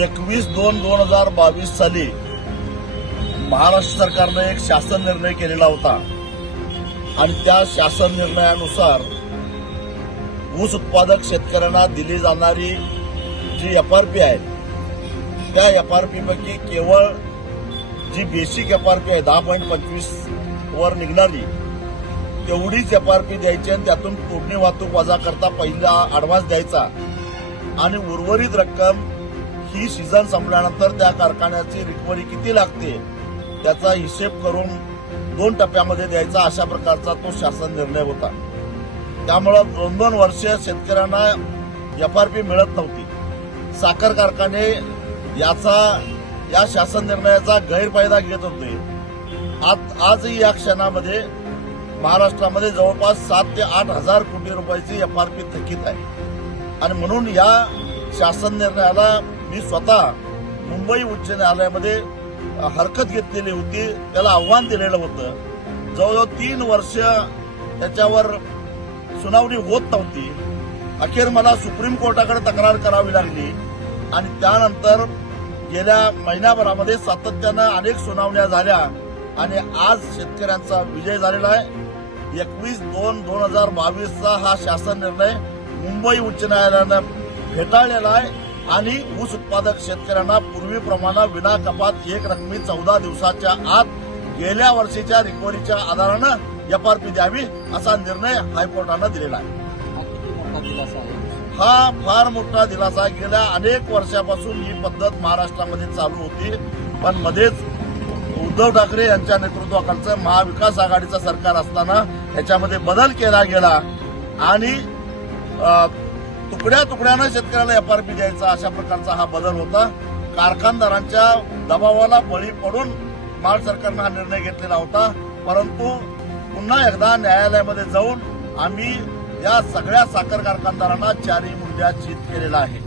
21/2/2022 साली महाराष्ट्र सरकारने एक शासन निर्णय केलेला होता आणि त्या शासन निर्णयानुसार ऊस उत्पादक शेतकऱ्यांना दिली जाणारी जी एफआरपी आहे त्या एफआरपी पैकी केवळ जी बेसिक एफआरपी आहे 10.25 वर निघणारी तेवढीच एफआरपी द्यायची आणि त्यातून तोडणी वाहतूक वजा करता पहिला अॅडव्हान्स द्यायचा आणि उर्वरित रक्कम ही सीझन संपल्यानंतर त्या कारखान्याची रिकव्हरी किती लागते त्याचा हिशेब करून 2 टप्प्यामध्ये द्यायचा अशा प्रकारचा तो शासन निर्णय होता। त्यामुळे 2-2 वर्ष शेतकऱ्यांना एफआरपी मिळत नव्हती। साखर कारखाने या शासन निर्णयाचा गैरफायदा घेत होते। आजही या क्षणामध्ये महाराष्ट्रामध्ये जवळपास 7 ते 8 हजार कोटी रुपयाची एफआरपी थकीत आहे आणि म्हणून या शासन निर्णयाला मी स्वतः मुंबई उच्च न्यायालयामध्ये हरकत घेतलेली होती, त्याला आव्हान दिलेलं होतं। जवळजवळ 3 वर्ष त्याच्यावर सुनावणी होत नव्हती। अखेर मला सुप्रीम कोर्टाकडे तक्रार करावी लागली आणि त्यानंतर गेल्या महिन्याभरामध्ये सातत्यानं अनेक सुनावण्या झाल्या आणि आज शेतकऱ्यांचा विजय झालेला आहे। 21/2/2022 चा हा शासन निर्णय मुंबई उच्च न्यायालयानं फेटाळलेला आहे आणि ऊस उत्पादक शेतकऱ्यांना पूर्वीप्रमाणे विना कपात एक रकमी 14 दिवसाच्या आत गेल्या वर्षीच्या रिकव्हरीच्या आधारानं एफआरपी द्यावी असा निर्णय हायकोर्टानं दिलेला आहे। हा फार मोठा दिलासा। गेल्या अनेक वर्षापासून ही पद्धत महाराष्ट्रामध्ये चालू होती, पण मध्येच उद्धव ठाकरे यांच्या नेतृत्वाखालचं महाविकास आघाडीचं सरकार असताना याच्यामध्ये बदल केला गेला आणि तुकड्या तुकड्यानं शेतकऱ्याला एफआरपी द्यायचा अशा प्रकारचा हा बदल होता। कारखानदारांच्या दबावाला बळी पडून महाराष्ट्र सरकारनं हा निर्णय घेतलेला होता, परंतु पुन्हा एकदा न्यायालयामध्ये जाऊन आम्ही या सगळ्या साखर कारखानदारांना 4 मुंड्या चित केलेला आहे।